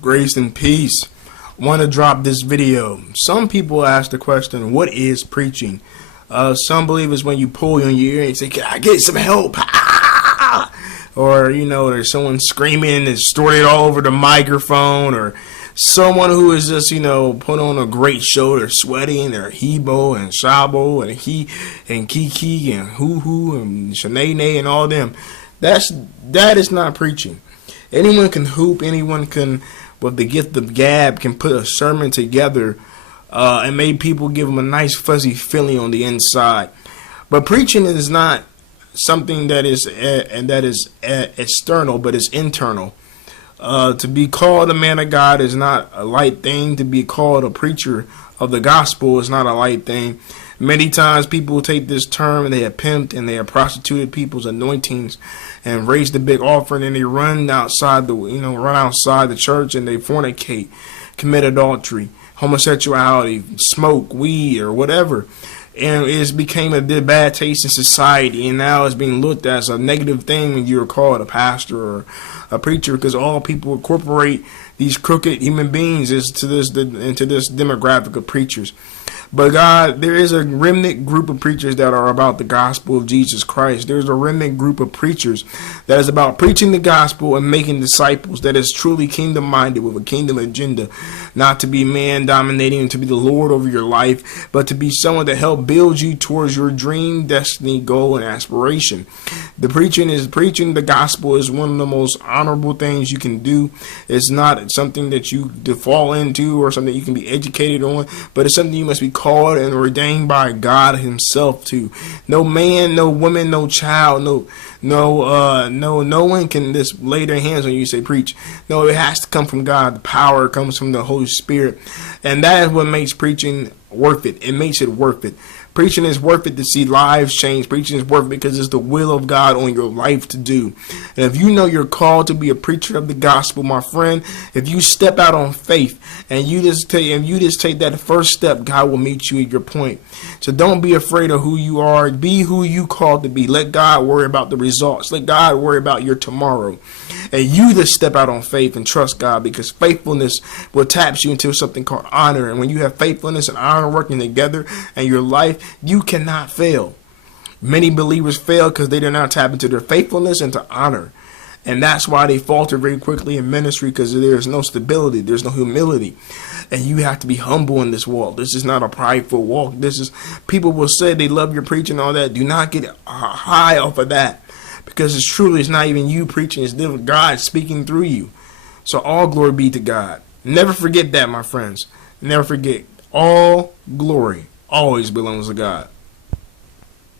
Grace and peace. Want to drop this video. Some people ask the question, what is preaching? Some believe it's when you pull on your ear and say, can I get some help? Or, there's someone screaming and distorted all over the microphone, or someone who is just, put on a great show. They're sweating, they're Hebo and Shabo and he and Kiki and Hoo and Shanae and all them. That is not preaching. Anyone can hoop, anyone can, with the gift of gab, can put a sermon together and make people give them a nice fuzzy feeling on the inside. But preaching is not something that is external, but it's internal. To be called a man of God is not a light thing. To be called a preacher of the gospel is not a light thing. Many times people take this term and they have pimped and they have prostituted people's anointings and raised a big offering, and they run outside the church and they fornicate, commit adultery, homosexuality, smoke weed or whatever. And it's became a bad taste in society, and now it's being looked at as a negative thing when you're called a pastor or a preacher, because all people incorporate these crooked human beings into this demographic of preachers. But God, there is a remnant group of preachers that are about the gospel of Jesus Christ. There's a remnant group of preachers that is about preaching the gospel and making disciples, that is truly kingdom minded with a kingdom agenda, not to be man dominating and to be the Lord over your life, but to be someone that help build you towards your dream, destiny, goal, and aspiration. Preaching the gospel is one of the most honorable things you can do. It's not something that you fall into or something you can be educated on, but it's something you must be called and ordained by God himself to. No man, no woman, no child, no one can just lay their hands on you and say preach. No, it has to come from God. The power comes from the Holy Spirit, and that is what makes preaching worth it. It makes it worth it. Preaching is worth it to see lives change. Preaching is worth it because it's the will of God on your life to do. And if you know you're called to be a preacher of the gospel, my friend, if you step out on faith and you just take that first step, God will meet you at your point. So don't be afraid of who you are. Be who you called to be. Let God worry about the results. Let God worry about your tomorrow. And you just step out on faith and trust God, because faithfulness will tap you into something called honor. And when you have faithfulness and honor working together in your life, you cannot fail. Many believers fail because they do not tap into their faithfulness and to honor. And that's why they falter very quickly in ministry, because there's no stability, there's no humility. And you have to be humble in this walk. This is not a prideful walk. People will say they love your preaching and all that. Do not get high off of that, because it's not even you preaching, it's God speaking through you. So all glory be to God. Never forget that, my friends. Never forget, all glory always belongs to God.